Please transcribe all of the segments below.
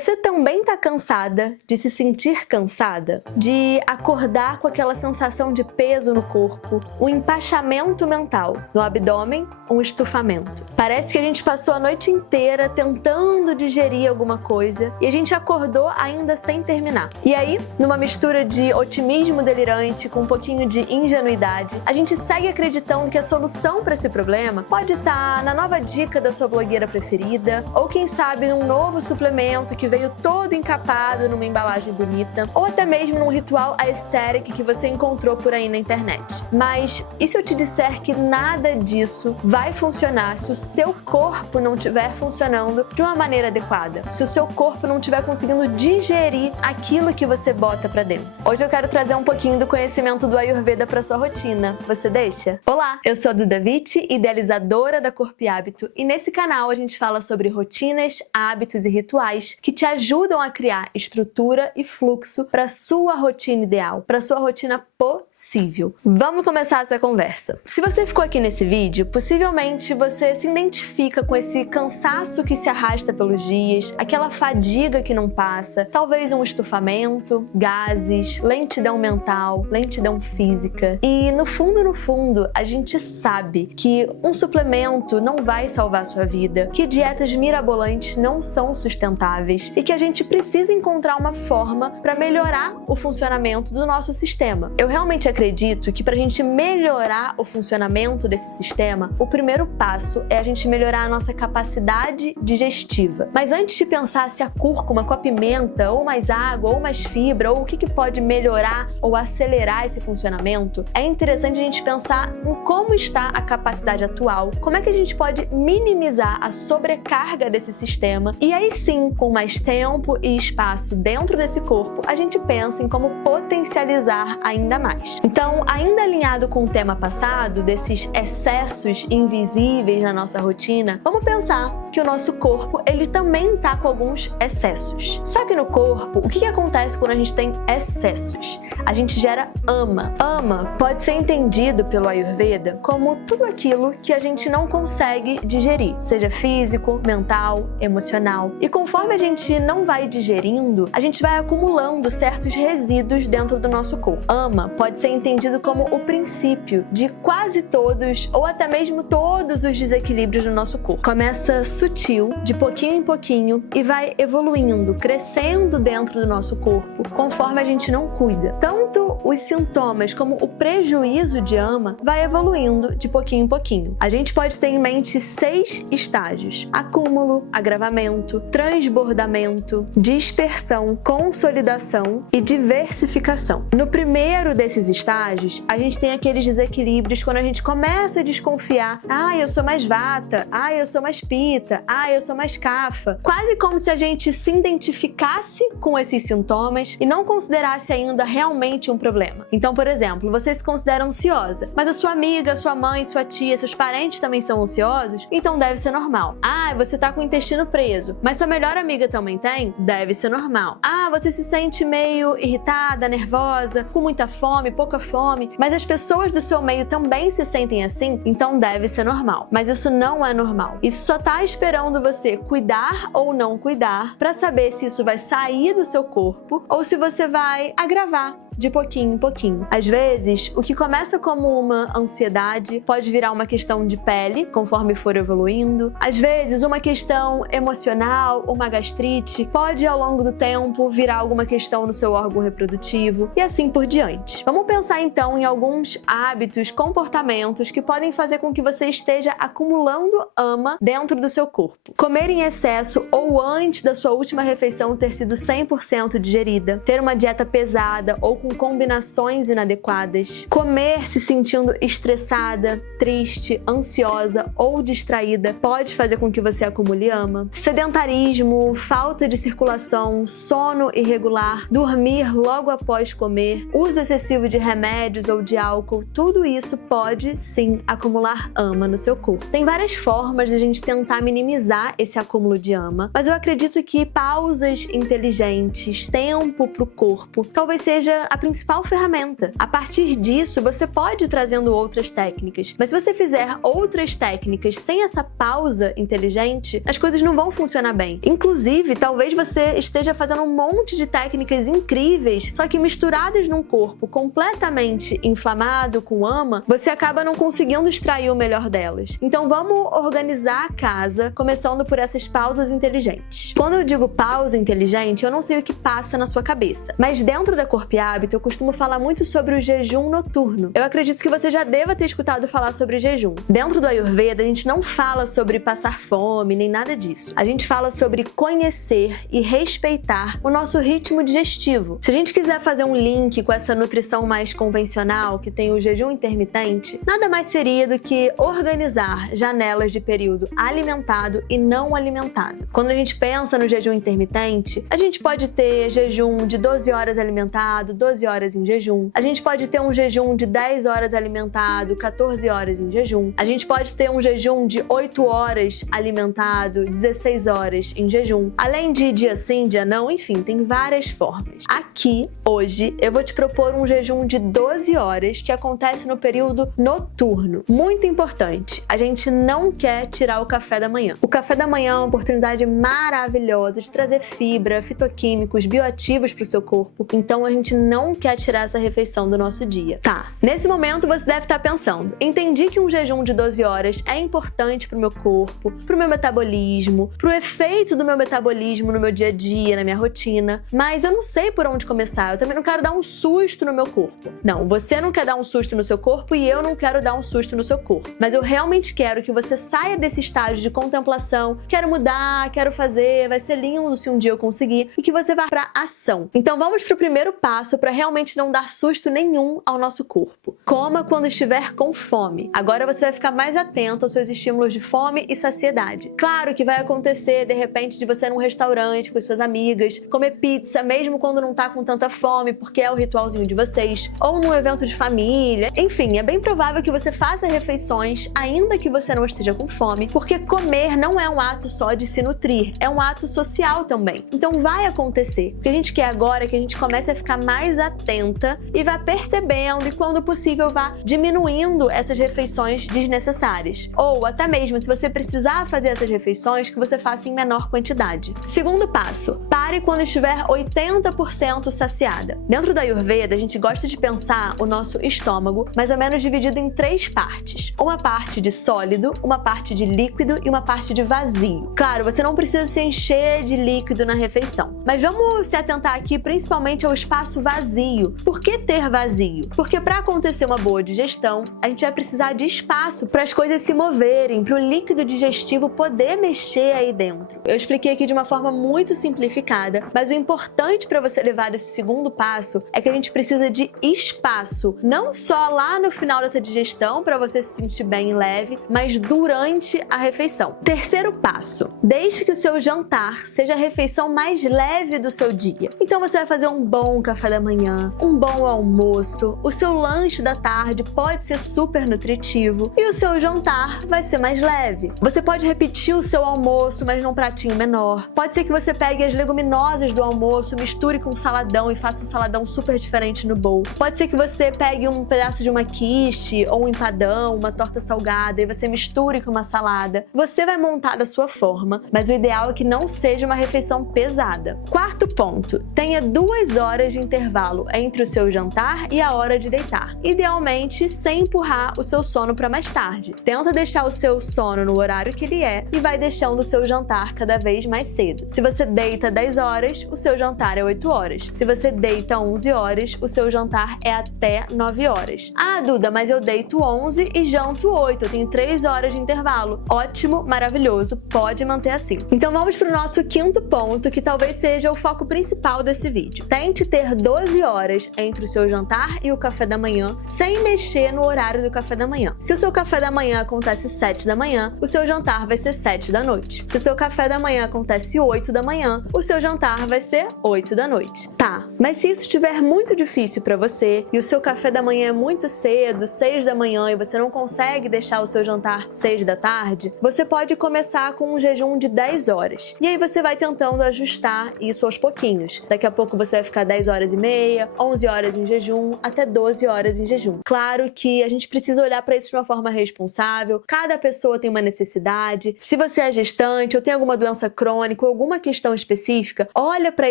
Você também tá cansada de se sentir cansada? De acordar com aquela sensação de peso no corpo, um empachamento mental, no abdômen, um estufamento. Parece que a gente passou a noite inteira tentando digerir alguma coisa e a gente acordou ainda sem terminar. E aí, numa mistura de otimismo delirante com um pouquinho de ingenuidade, a gente segue acreditando que a solução para esse problema pode estar na nova dica da sua blogueira preferida, ou quem sabe num novo suplemento que veio todo encapado numa embalagem bonita, ou até mesmo num ritual aesthetic que você encontrou por aí na internet. Mas e se eu te disser que nada disso vai funcionar se o seu corpo não estiver funcionando de uma maneira adequada? Se o seu corpo não estiver conseguindo digerir aquilo que você bota pra dentro? Hoje eu quero trazer um pouquinho do conhecimento do Ayurveda pra sua rotina. Você deixa? Olá, eu sou a Duda Vitti, idealizadora da Corpo e Hábito, e nesse canal a gente fala sobre rotinas, hábitos e rituais que te ajudam a criar estrutura e fluxo para sua rotina ideal, para sua rotina possível. Vamos começar essa conversa. Se você ficou aqui nesse vídeo, possivelmente você se identifica com esse cansaço que se arrasta pelos dias, aquela fadiga que não passa, talvez um estufamento, gases, lentidão mental, lentidão física. E no fundo, a gente sabe que um suplemento não vai salvar sua vida, que dietas mirabolantes não são sustentáveis e que a gente precisa encontrar uma forma para melhorar o funcionamento do nosso sistema. Eu realmente acredito que para a gente melhorar o funcionamento desse sistema, o primeiro passo é a gente melhorar a nossa capacidade digestiva. Mas antes de pensar se a cúrcuma com a pimenta, ou mais água, ou mais fibra, ou o que pode melhorar ou acelerar esse funcionamento, é interessante a gente pensar em como está a capacidade atual, como é que a gente pode minimizar a sobrecarga desse sistema, e aí sim, com mais tempo e espaço dentro desse corpo, a gente pensa em como potencializar ainda mais. Então, ainda alinhado com o tema passado, desses excessos invisíveis na nossa rotina, vamos pensar que o nosso corpo, ele também tá com alguns excessos. Só que no corpo, o que acontece quando a gente tem excessos? A gente gera ama. Ama pode ser entendido pelo Ayurveda como tudo aquilo que a gente não consegue digerir, seja físico, mental, emocional. E conforme a gente não vai digerindo, a gente vai acumulando certos resíduos dentro do nosso corpo. Ama pode ser entendido como o princípio de quase todos ou até mesmo todos os desequilíbrios do nosso corpo. Começa sutil, de pouquinho em pouquinho, e vai evoluindo, crescendo dentro do nosso corpo, conforme a gente não cuida. Tanto os sintomas como o prejuízo de ama vai evoluindo de pouquinho em pouquinho. A gente pode ter em mente 6 estágios: acúmulo, agravamento, transbordamento, dispersão, consolidação e diversificação. No primeiro desses estágios, a gente tem aqueles desequilíbrios quando a gente começa a desconfiar: eu sou mais vata, eu sou mais pita, eu sou mais kapha. Quase como se a gente se identificasse com esses sintomas e não considerasse ainda realmente um problema. Então, por exemplo, você se considera ansiosa, mas a sua amiga, sua mãe, sua tia, seus parentes também são ansiosos, então deve ser normal. Você tá com o intestino preso, mas sua melhor amiga também tem? Deve ser normal. Você se sente meio irritada, nervosa, com muita fome, pouca fome, mas as pessoas do seu meio também se sentem assim, então deve ser normal. Mas isso não é normal. Isso só tá esperando você cuidar ou não cuidar para saber se isso vai sair do seu corpo ou se você vai agravar de pouquinho em pouquinho. Às vezes, o que começa como uma ansiedade pode virar uma questão de pele, conforme for evoluindo. Às vezes, uma questão emocional, uma gastrite, pode ao longo do tempo virar alguma questão no seu órgão reprodutivo e assim por diante. Vamos pensar então em alguns hábitos, comportamentos que podem fazer com que você esteja acumulando ama dentro do seu corpo. Comer em excesso ou antes da sua última refeição ter sido 100% digerida, ter uma dieta pesada ou com combinações inadequadas, comer se sentindo estressada, triste, ansiosa ou distraída pode fazer com que você acumule ama. Sedentarismo, falta de circulação, sono irregular, dormir logo após comer, uso excessivo de remédios ou de álcool, tudo isso pode sim acumular ama no seu corpo. Tem várias formas de a gente tentar minimizar esse acúmulo de ama, mas eu acredito que pausas inteligentes, tempo pro corpo, talvez seja a principal ferramenta. A partir disso, você pode ir trazendo outras técnicas, mas se você fizer outras técnicas sem essa pausa inteligente, as coisas não vão funcionar bem. Inclusive, talvez você esteja fazendo um monte de técnicas incríveis, só que misturadas num corpo completamente inflamado, com ama, você acaba não conseguindo extrair o melhor delas. Então vamos organizar a casa, começando por essas pausas inteligentes. Quando eu digo pausa inteligente, eu não sei o que passa na sua cabeça, mas dentro da Corpo e Hábito eu costumo falar muito sobre o jejum noturno. Eu acredito que você já deva ter escutado falar sobre jejum. Dentro do Ayurveda, a gente não fala sobre passar fome, nem nada disso. A gente fala sobre conhecer e respeitar o nosso ritmo digestivo. Se a gente quiser fazer um link com essa nutrição mais convencional, que tem o jejum intermitente, nada mais seria do que organizar janelas de período alimentado e não alimentado. Quando a gente pensa no jejum intermitente, a gente pode ter jejum de 12 horas alimentado, 12 horas em jejum. A gente pode ter um jejum de 10 horas alimentado, 14 horas em jejum. A gente pode ter um jejum de 8 horas alimentado, 16 horas em jejum. Além de dia sim, dia não, enfim, tem várias formas. Aqui, hoje, eu vou te propor um jejum de 12 horas que acontece no período noturno. Muito importante, a gente não quer tirar o café da manhã. O café da manhã é uma oportunidade maravilhosa de trazer fibra, fitoquímicos, bioativos para o seu corpo, então a gente não quer tirar essa refeição do nosso dia. Tá, nesse momento você deve estar pensando, entendi que um jejum de 12 horas é importante para o meu corpo, para o meu metabolismo, para o efeito do meu metabolismo no meu dia a dia, na minha rotina, mas eu não sei por onde começar, eu também não quero dar um susto no meu corpo. Não, você não quer dar um susto no seu corpo e eu não quero dar um susto no seu corpo, mas eu realmente quero que você saia desse estágio de contemplação, quero mudar, quero fazer, vai ser lindo se um dia eu conseguir, e que você vá para ação. Então vamos pro primeiro passo para realmente não dar susto nenhum ao nosso corpo. Coma quando estiver com fome. Agora você vai ficar mais atento aos seus estímulos de fome e saciedade. Claro que vai acontecer, de repente, de você ir num restaurante com as suas amigas, comer pizza mesmo quando não tá com tanta fome, porque é o ritualzinho de vocês, ou num evento de família. Enfim, é bem provável que você faça refeições ainda que você não esteja com fome, porque comer não é um ato só de se nutrir, é um ato social também. Então vai acontecer. O que a gente quer agora é que a gente comece a ficar mais atenta e vá percebendo e, quando possível, vá diminuindo essas refeições desnecessárias. Ou até mesmo, se você precisar fazer essas refeições, que você faça em menor quantidade. Segundo passo, pare quando estiver 80% saciada. Dentro da Ayurveda, a gente gosta de pensar o nosso estômago mais ou menos dividido em 3 partes. Uma parte de sólido, uma parte de líquido e uma parte de vazio. Claro, você não precisa se encher de líquido na refeição, mas vamos se atentar aqui principalmente ao espaço vazio. Por que ter vazio? Porque para acontecer uma boa digestão, a gente vai precisar de espaço para as coisas se moverem, para o líquido digestivo poder mexer aí dentro. Eu expliquei aqui de uma forma muito simplificada, mas o importante para você levar esse segundo passo é que a gente precisa de espaço, não só lá no final dessa digestão para você se sentir bem e leve, mas durante a refeição. Terceiro passo, deixe que o seu jantar seja a refeição mais leve do seu dia. Então você vai fazer um bom café da manhã, um bom almoço, o seu lanche da tarde pode ser super nutritivo e o seu jantar vai ser mais leve. Você pode repetir o seu almoço, mas num pratinho menor. Pode ser que você pegue as leguminosas do almoço, misture com um saladão e faça um saladão super diferente no bowl. Pode ser que você pegue um pedaço de uma quiche ou um empadão, uma torta salgada e você misture com uma salada. Você vai montar da sua forma, mas o ideal é que não seja uma refeição pesada. Quarto ponto, tenha 2 horas de intervalo entre o seu jantar e a hora de deitar. Idealmente, sem empurrar o seu sono para mais tarde. Tenta deixar o seu sono no horário que ele é e vai deixando o seu jantar cada vez mais cedo. Se você deita 10 horas, o seu jantar é 8 horas. Se você deita 11 horas, o seu jantar é até 9 horas. Ah, Duda, mas eu deito 11 e janto 8, eu tenho 3 horas de intervalo. Ótimo, maravilhoso, pode manter assim. Então vamos para o nosso quinto ponto, que talvez seja o foco principal desse vídeo. Tente ter 12 horas entre o seu jantar e o café da manhã, sem mexer no horário do café da manhã. Se o seu café da manhã acontece 7 da manhã, o seu jantar vai ser 7 da noite. Se o seu café da manhã acontece 8 da manhã, o seu jantar vai ser 8 da noite. Tá, mas se isso estiver muito difícil para você e o seu café da manhã é muito cedo, 6 da manhã, e você não consegue deixar o seu jantar 6 da tarde, você pode começar com um jejum de 10 horas. E aí você vai tentando ajustar isso aos pouquinhos. Daqui a pouco você vai ficar 10 horas e meia, meia, 11 horas em jejum, até 12 horas em jejum. Claro que a gente precisa olhar para isso de uma forma responsável. Cada pessoa tem uma necessidade. Se você é gestante ou tem alguma doença crônica ou alguma questão específica, olha para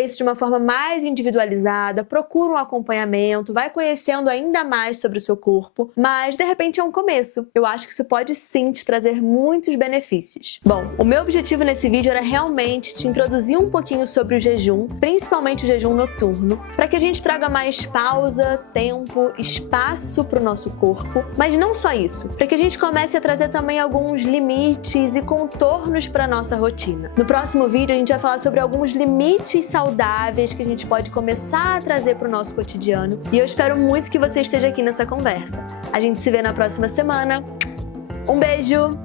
isso de uma forma mais individualizada, procura um acompanhamento, vai conhecendo ainda mais sobre o seu corpo, mas de repente é um começo. Eu acho que isso pode sim te trazer muitos benefícios. Bom, o meu objetivo nesse vídeo era realmente te introduzir um pouquinho sobre o jejum, principalmente o jejum noturno, para que a gente traga mais pausa, tempo, espaço para o nosso corpo, mas não só isso, para que a gente comece a trazer também alguns limites e contornos para nossa rotina. No próximo vídeo a gente vai falar sobre alguns limites saudáveis que a gente pode começar a trazer para o nosso cotidiano e eu espero muito que você esteja aqui nessa conversa. A gente se vê na próxima semana. Um beijo!